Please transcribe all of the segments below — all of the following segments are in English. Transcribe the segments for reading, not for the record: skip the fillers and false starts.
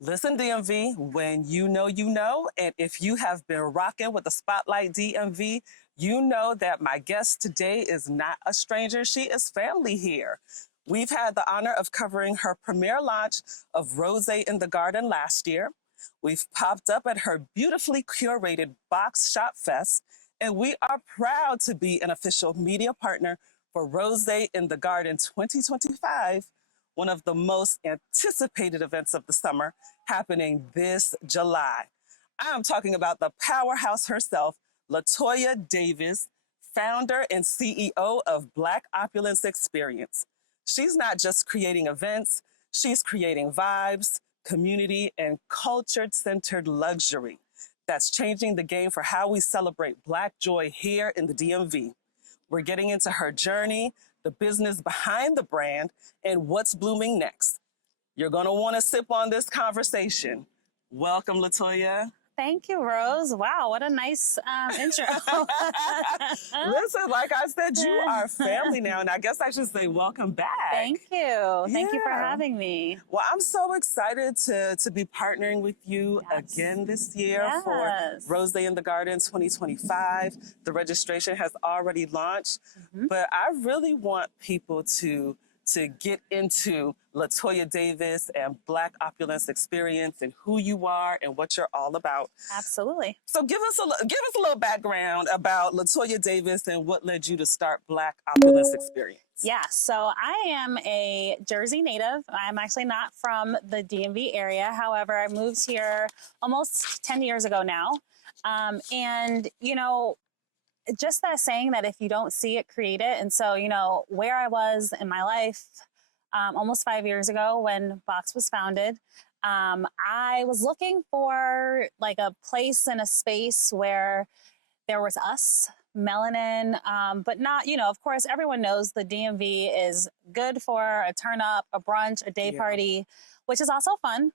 Listen, DMV, when you know, and if you have been rocking with the Spotlight DMV, you know that my guest today is not a stranger. She is family here. We've had the honor of covering her premiere launch of Rosé in the Garden last year. We've popped up at her beautifully curated Box Shop Fest, and we are proud to be an official media partner for Rosé in the Garden 2025, one of the most anticipated events of the summer, happening this July. I'm talking about the powerhouse herself, Latoya Davis, founder and CEO of Black Opulence Xperience. She's not just creating events, she's creating vibes, community, and culture-centered luxury that's changing the game for how we celebrate Black joy here in the DMV. We're getting into her journey, the business behind the brand, and what's blooming next. You're going to want to sip on this conversation. Welcome, Latoya. Thank you, Rose. Wow, what a nice intro. Listen, like I said, you are family now, and I guess I should say welcome back. Thank you. Thank you for having me. Well, I'm so excited to be partnering with you again this year for Rosé in the Garden 2025. The registration has already launched, but I really want people to get into Latoya Davis and Black Opulence Xperience and who you are and what you're all about. Absolutely. So give us a little background about Latoya Davis and what led you to start Black Opulence Xperience. Yeah, so I am a Jersey native. I'm actually not from the DMV area. However, I moved here almost 10 years ago now. And, you know, just that saying that if you don't see it, create it. And so, you know, where I was in my life almost 5 years ago when Box was founded, I was looking for like a place and a space where there was us, melanin, but not, you know, of course, everyone knows the DMV is good for a turn up, a brunch, a day party, which is also fun.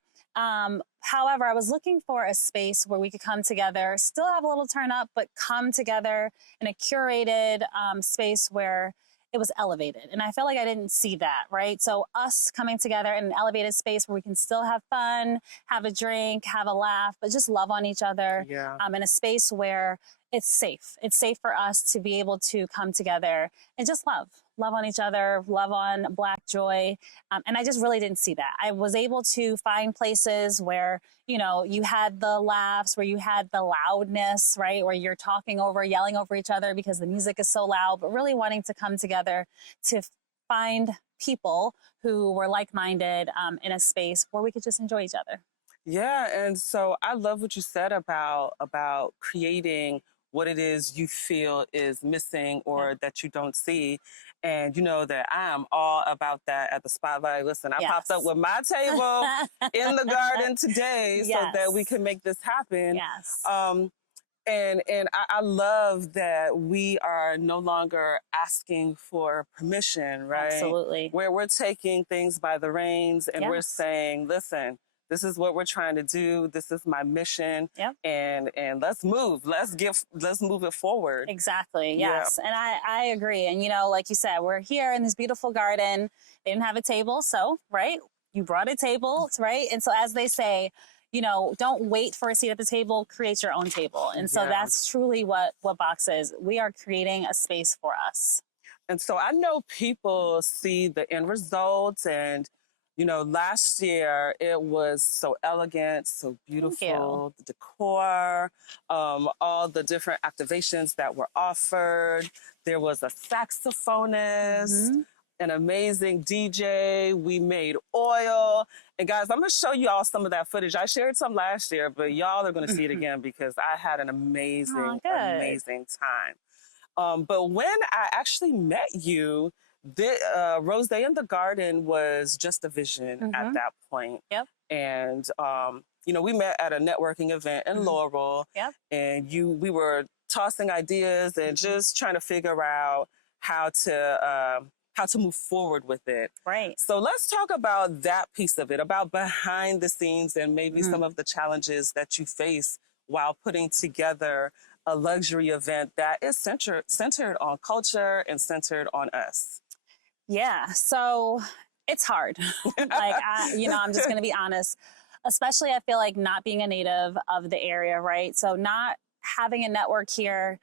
However, I was looking for a space where we could come together, still have a little turn up, but come together in a curated space where it was elevated. And I felt like I didn't see that, right? So us coming together in an elevated space where we can still have fun, have a drink, have a laugh, but just love on each other in a space where it's safe. It's safe for us to be able to come together and just love on each other, love on Black joy. And I just really didn't see that. I was able to find places where, you know, you had the laughs, where you had the loudness, right? Where you're talking over, yelling over each other because the music is so loud, but really wanting to come together to find people who were like-minded in a space where we could just enjoy each other. Yeah, and so I love what you said about creating what it is you feel is missing or that you don't see. And you know that I am all about that at the Spotlight. Listen, I popped up with my table in the garden today so that we can make this happen. And I love that we are no longer asking for permission, right? Absolutely. Where we're taking things by the reins and we're saying, listen, this is what we're trying to do. This is my mission. And let's move. Let's move it forward. Exactly. Yes. And I agree. And, you know, like you said, we're here in this beautiful garden. They didn't have a table. So, right. You brought a table, right? And so as they say, you know, don't wait for a seat at the table, create your own table. And so that's truly what Box is. We are creating a space for us. And so I know people see the end results and, you know, last year it was so elegant, so beautiful, the decor, all the different activations that were offered. There was a saxophonist, an amazing DJ. We made oil. And guys, I'm going to show you all some of that footage. I shared some last year, but y'all are going to see it again because I had an amazing, amazing time. But when I actually met you, Rosé in the Garden was just a vision at that point. And, you know, we met at a networking event in Laurel. And we were tossing ideas and just trying to figure out how to move forward with it. Right. So let's talk about that piece of it, about behind the scenes and maybe some of the challenges that you face while putting together a luxury event that is centered on culture and centered on us. Yeah, so it's hard. Like, you know, I'm just going to be honest. especially I feel like not being a native of the area, right? So not having a network here,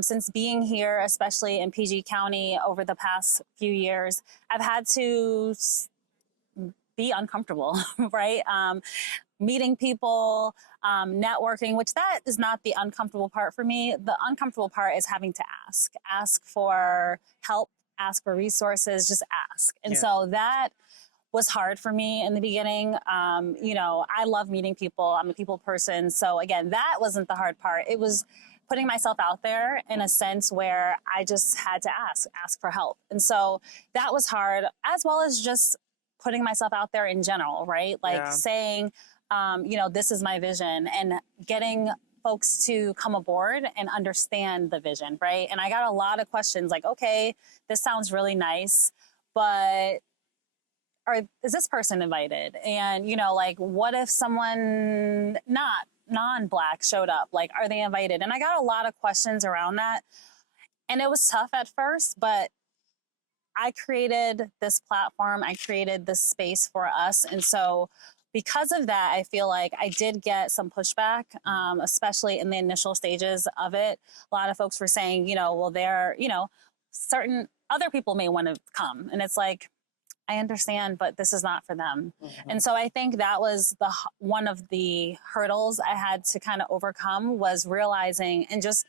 since being here, especially in PG County over the past few years, I've had to be uncomfortable, right? Meeting people, networking, which that is not the uncomfortable part for me. The uncomfortable part is having to ask for help, ask for resources, just ask. And so that was hard for me in the beginning. You know, I love meeting people. I'm a people person. So again, that wasn't the hard part. It was putting myself out there in a sense where I just had to ask for help. And so that was hard, as well as just putting myself out there in general, right? Like saying, you know, this is my vision, and getting folks to come aboard and understand the vision, right? And I got a lot of questions like, okay, this sounds really nice, but is this person invited? And, you know, like, what if someone not non-Black showed up? Like, are they invited? And I got a lot of questions around that. And it was tough at first, but I created this platform. I created this space for us. And so because of that, I feel like I did get some pushback, especially in the initial stages of it. A lot of folks were saying, you know, well, you know, certain other people may want to come. And it's like, I understand, but this is not for them. And so I think that was one of the hurdles I had to kind of overcome, was realizing and just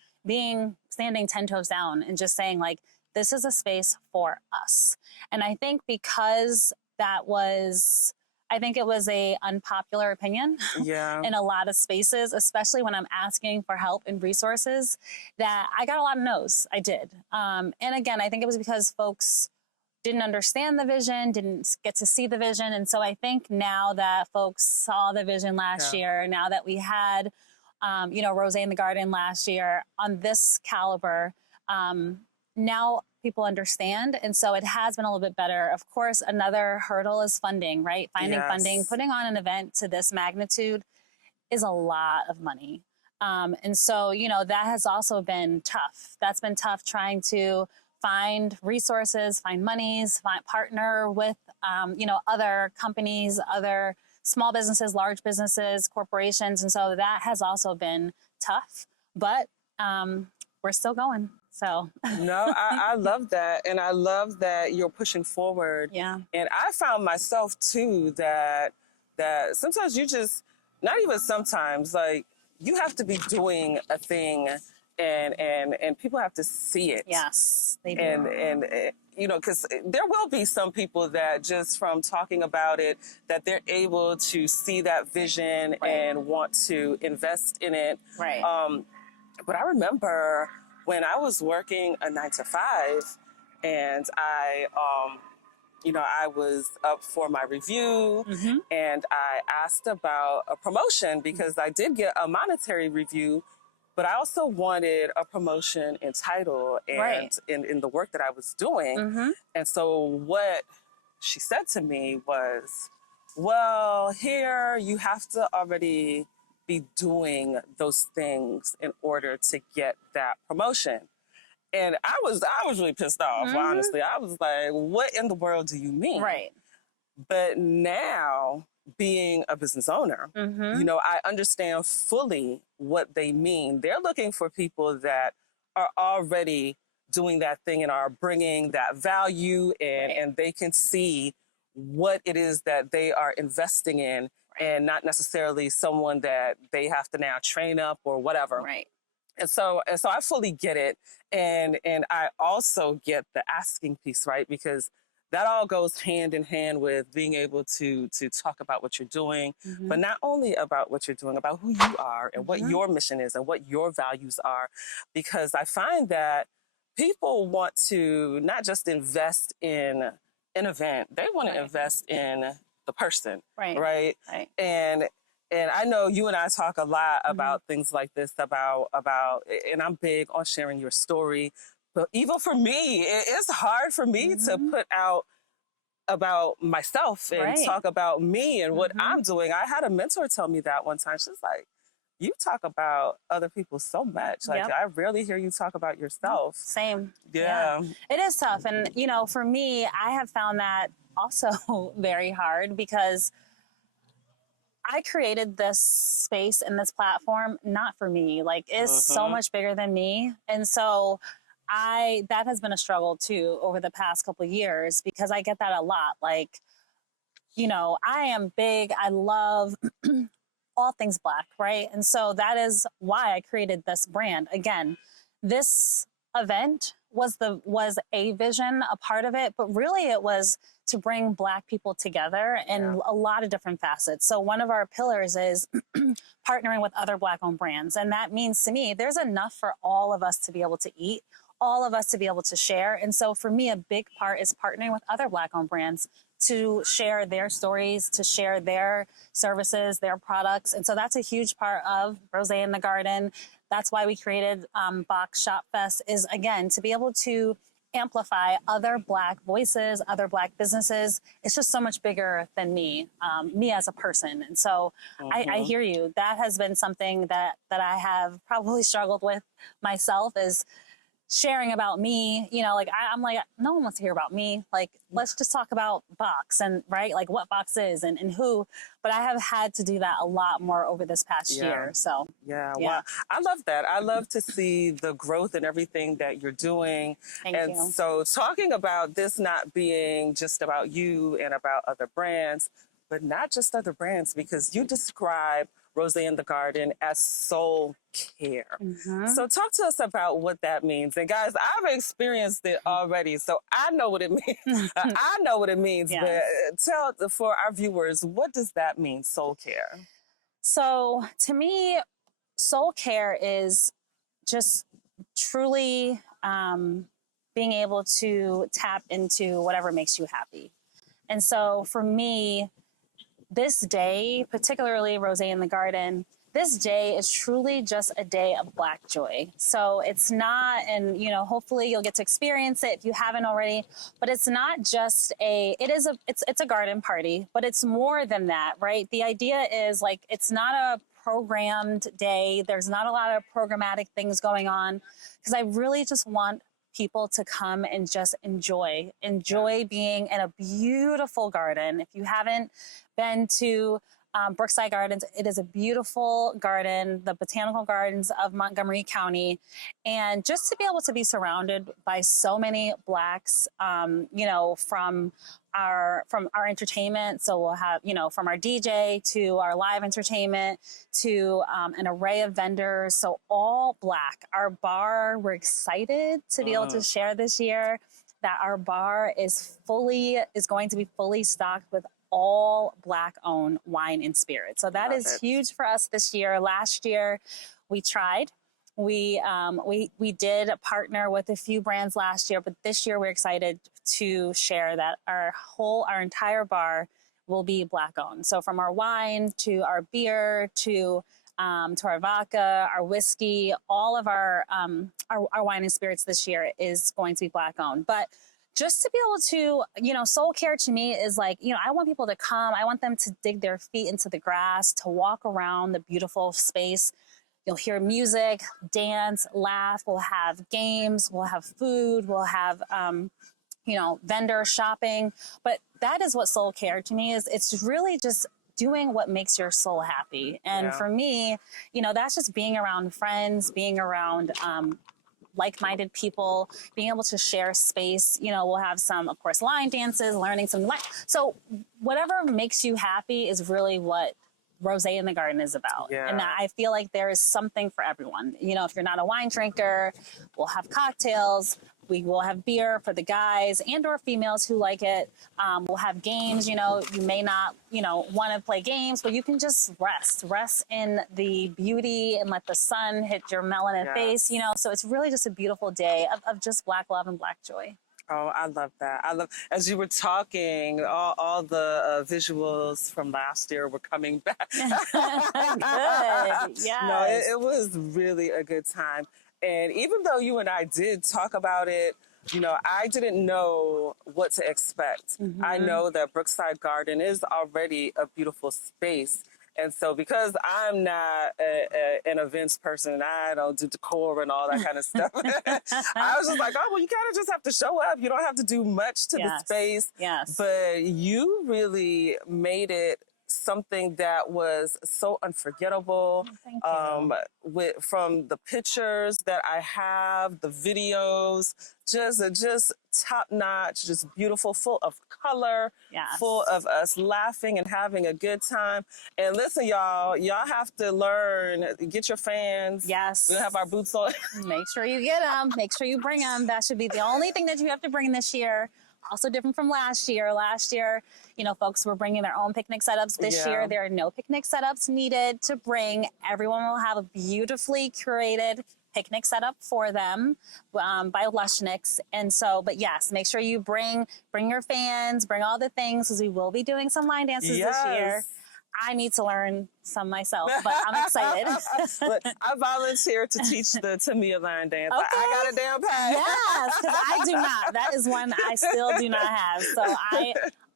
standing 10 toes down and just saying, like, this is a space for us. And I think because it was a unpopular opinion in a lot of spaces, especially when I'm asking for help and resources, that I got a lot of no's. I did. And again, I think it was because folks didn't understand the vision, didn't get to see the vision. And so I think now that folks saw the vision last year, now that we had, you know, Rosé in the Garden last year on this caliber, now people understand. And so it has been a little bit better. Of course, another hurdle is funding, right? Finding funding, putting on an event to this magnitude is a lot of money. And so, you know, that has also been tough. That's been tough, trying to find resources, find monies, partner with, you know, other companies, other small businesses, large businesses, corporations. And so that has also been tough, but we're still going. So no, I love that. And I love that you're pushing forward. Yeah. And I found myself too that sometimes you just, not even sometimes, like, you have to be doing a thing and people have to see it. Yes, they do. And you know, because there will be some people that just from talking about it, that they're able to see that vision and want to invest in it. Right. But I remember when I was working a 9-to-5 and you know, I was up for my review and I asked about a promotion because I did get a monetary review, but I also wanted a promotion in title and in the work that I was doing. And so what she said to me was, well, here you have to already be doing those things in order to get that promotion. And I was really pissed off, honestly. I was like, what in the world do you mean? Right. But now, being a business owner, you know, I understand fully what they mean. They're looking for people that are already doing that thing and are bringing that value and they can see what it is that they are investing in and not necessarily someone that they have to now train up or whatever. Right. And so I fully get it. And I also get the asking piece, right? Because that all goes hand in hand with being able to talk about what you're doing, but not only about what you're doing, about who you are and what your mission is and what your values are. Because I find that people want to not just invest in an event, they want to invest in the person, right? And I know you and I talk a lot about things like this, about, and I'm big on sharing your story. But even for me, it's hard for me to put out about myself and talk about me and what I'm doing. I had a mentor tell me that one time. She's like, you talk about other people so much. Like, I rarely hear you talk about yourself. Same. Yeah. It is tough. And, you know, for me, I have found that also very hard because I created this space and this platform not for me. Like, it's so much bigger than me. And so that has been a struggle too over the past couple of years, because I get that a lot. Like, you know, I am big. I love all things Black, right? And so that is why I created this brand. Again, this event was a vision, a part of it, but really it was to bring Black people together in a lot of different facets. So one of our pillars is partnering with other Black-owned brands. And that means, to me, there's enough for all of us to be able to eat, all of us to be able to share. And so for me, a big part is partnering with other Black-owned brands to share their stories, to share their services, their products. And so that's a huge part of Rosé in the Garden. That's why we created Box Shop Fest, is, again, to be able to amplify other Black voices, other Black businesses. It's just so much bigger than me as a person. And so I hear you. That has been something that I have probably struggled with myself, is sharing about me. You know, like I'm like, no one wants to hear about me. Like, let's just talk about Box, and right, like what Box is and who. But I have had to do that a lot more over this past year. So well, I love that. I love to see the growth and everything that you're doing. Thank you. So talking about this not being just about you and about other brands, but not just other brands, because you describe Rosé in the Garden as soul care. So talk to us about what that means. And guys, I've experienced it already, so I know what it means. I know what it means, but tell for our viewers, what does that mean, soul care? So to me, soul care is just truly being able to tap into whatever makes you happy. And so for me, this day, particularly Rosé in the Garden, this day is truly just a day of Black joy. So it's not, and you know, hopefully you'll get to experience it if you haven't already, but it's not just it's a garden party, but it's more than that, right? The idea is, like, it's not a programmed day. There's not a lot of programmatic things going on, because I really just want people to come and just enjoy being in a beautiful garden. If you haven't been to Brookside Gardens, it is a beautiful garden, the botanical gardens of Montgomery County. And just to be able to be surrounded by so many Blacks, you know, from our entertainment. So we'll have, you know, from our DJ to our live entertainment to an array of vendors. So all Black. Our bar, we're excited to be able to share this year that our bar is going to be fully stocked with all Black-owned wine and spirits. So that is huge for us this year. Last year, we tried. We did partner with a few brands last year, but this year we're excited to share that our entire bar will be Black-owned. So from our wine to our beer to our vodka, our whiskey, all of our wine and spirits this year is going to be Black-owned. But just to be able to, you know, soul care to me is like, you know, I want people to come. I want them to dig their feet into the grass, to walk around the beautiful space. You'll hear music, dance, laugh. We'll have games. We'll have food. We'll have, you know, vendor shopping. But that is what soul care to me is. It's really just doing what makes your soul happy. And for me, you know, that's just being around friends, being around like-minded people, being able to share space. You know, we'll have some, of course, line dances, learning some so whatever makes you happy is really what Rosé in the Garden is about. And I feel like there is something for everyone. You know, if you're not a wine drinker, we'll have cocktails. We will have beer for the guys and or females who like it. We'll have games. You know, you may not, you know, want to play games, but you can just rest in the beauty and let the sun hit your melanin face, you know. So it's really just a beautiful day of just Black love and Black joy. Oh, I love that. As you were talking, all the visuals from last year were coming back. Good. Yeah. No, it was really a good time. And even though you and I did talk about it, you know, I didn't know what to expect. I know that Brookside Garden is already a beautiful space. And so because I'm not an events person, I don't do decor and all that kind of stuff. I was just like, oh, well, you kind of just have to show up. You don't have to do much to the space. But you really made it something that was so unforgettable. Thank you. From the pictures that I have, the videos, just top notch, just beautiful, full of color, Yes. full of us laughing and having a good time. And listen, y'all have to learn, get your fans. Yes. We'll have our boots on. Make sure you get them. Make sure you bring them. That should be the only thing that you have to bring this year. Also different from last year. Last year, you know, folks were bringing their own picnic setups. This year, there are no picnic setups needed to bring. Everyone will have a beautifully curated picnic setup for them by Lushniks. And so, but yes, make sure you bring your fans, bring all the things, because we will be doing some line dances this year. I need to learn some myself, but I'm excited. Look, I volunteer to teach the Tamia line dance. Okay. I got a damn pad. Yes, because I do not. That is one I still do not have. So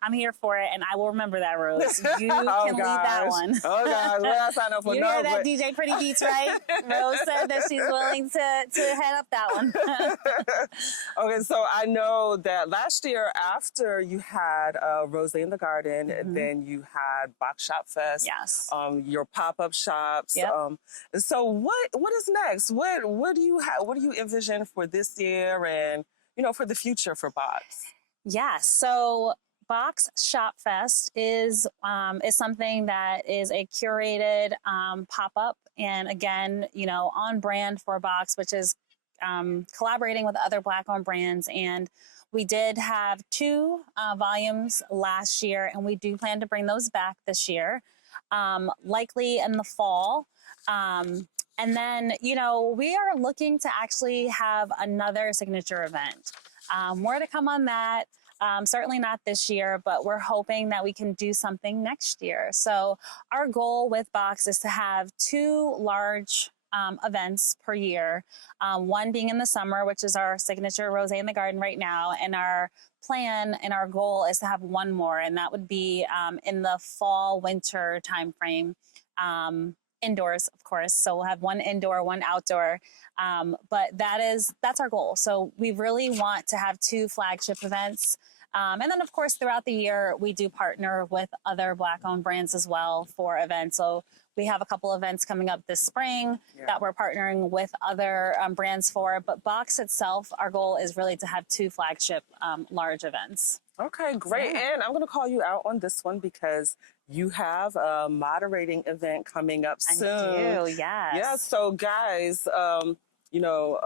I'm here for it, and I will remember that, Rose. You can lead that one. Oh, gosh. What I signed up for? You hear that, DJ Pretty Beats, right? Rose said that she's willing to head up that one. Okay, so I know that last year after you had Rosé in the Garden, then you had Box Shop Fest. Yes. Your pop-up shops. Yep. So what is next? What do you envision for this year and, you know, for the future for Box? Yes. So Box Shop Fest is something that is a curated pop-up, and again, you know, on brand for Box, which is collaborating with other Black-owned brands. And we did have 2 volumes last year, and we do plan to bring those back this year, likely in the fall. And then, you know, we are looking to actually have another signature event. More to come on that. Certainly not this year, but we're hoping that we can do something next year. So our goal with Box is to have 2 large events per year, one being in the summer, which is our signature Rosé in the Garden right now, and our plan and our goal is to have one more, and that would be in the fall winter timeframe, indoors, of course. So we'll have one indoor, one outdoor, but that's our goal. So we really want to have 2 flagship events. And then, of course, throughout the year, we do partner with other Black-owned brands as well for events. So we have a couple events coming up this spring that we're partnering with other brands for. But Box itself, our goal is really to have 2 flagship large events. Okay, great. So, And I'm going to call you out on this one because you have a moderating event coming up soon. I do, yes. Yeah, so guys, you know,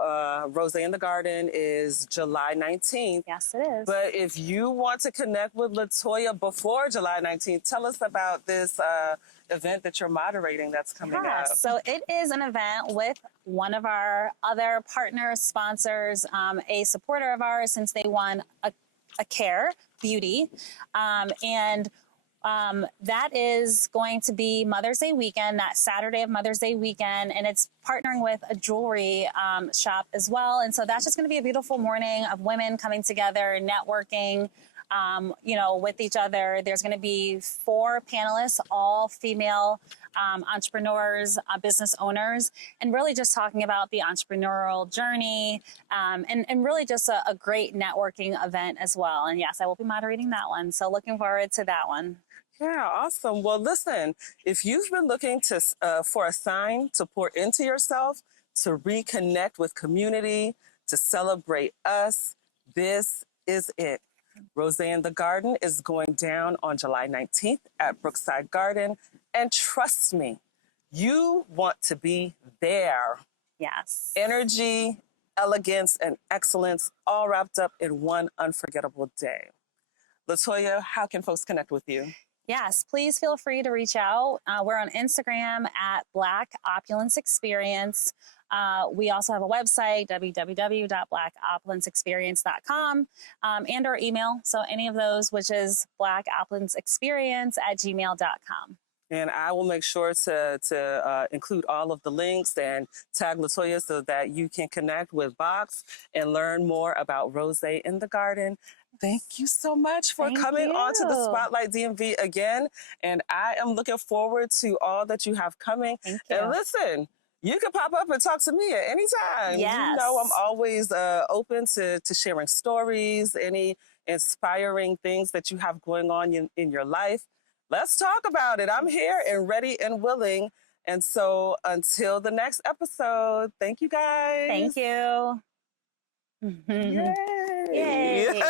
Rosé in the Garden is July 19th. Yes, it is. But if you want to connect with Latoya before July 19th, tell us about this event that you're moderating that's coming up. So it is an event with one of our other partners, sponsors, a supporter of ours since they won a Care Beauty. That is going to be Mother's Day weekend, that Saturday of Mother's Day weekend, and it's partnering with a jewelry shop as well. And so that's just going to be a beautiful morning of women coming together, networking, you know, with each other. There's going to be 4 panelists, all female entrepreneurs, business owners, and really just talking about the entrepreneurial journey, and really just a great networking event as well. And yes, I will be moderating that one. So looking forward to that one. Yeah, awesome. Well, listen, if you've been looking to for a sign to pour into yourself, to reconnect with community, to celebrate us, this is it. Rosé in the Garden is going down on July 19th at Brookside Garden. And trust me, you want to be there. Yes. Energy, elegance, and excellence all wrapped up in one unforgettable day. Latoya, how can folks connect with you? Yes, please feel free to reach out. We're on Instagram at Black Opulence Xperience. We also have a website, www.blackopulencexperience.com, and our email. So any of those, which is blackopulencexperience@gmail.com. And I will make sure to include all of the links and tag Latoya so that you can connect with Box and learn more about Rosé in the Garden. Thank you so much for coming on to the Spotlight DMV again. And I am looking forward to all that you have coming. Thank you. And listen, you can pop up and talk to me at any time. Yes. You know I'm always open to sharing stories, any inspiring things that you have going on in your life. Let's talk about it. I'm here and ready and willing. And so until the next episode, thank you guys. Thank you. Yay. Yay.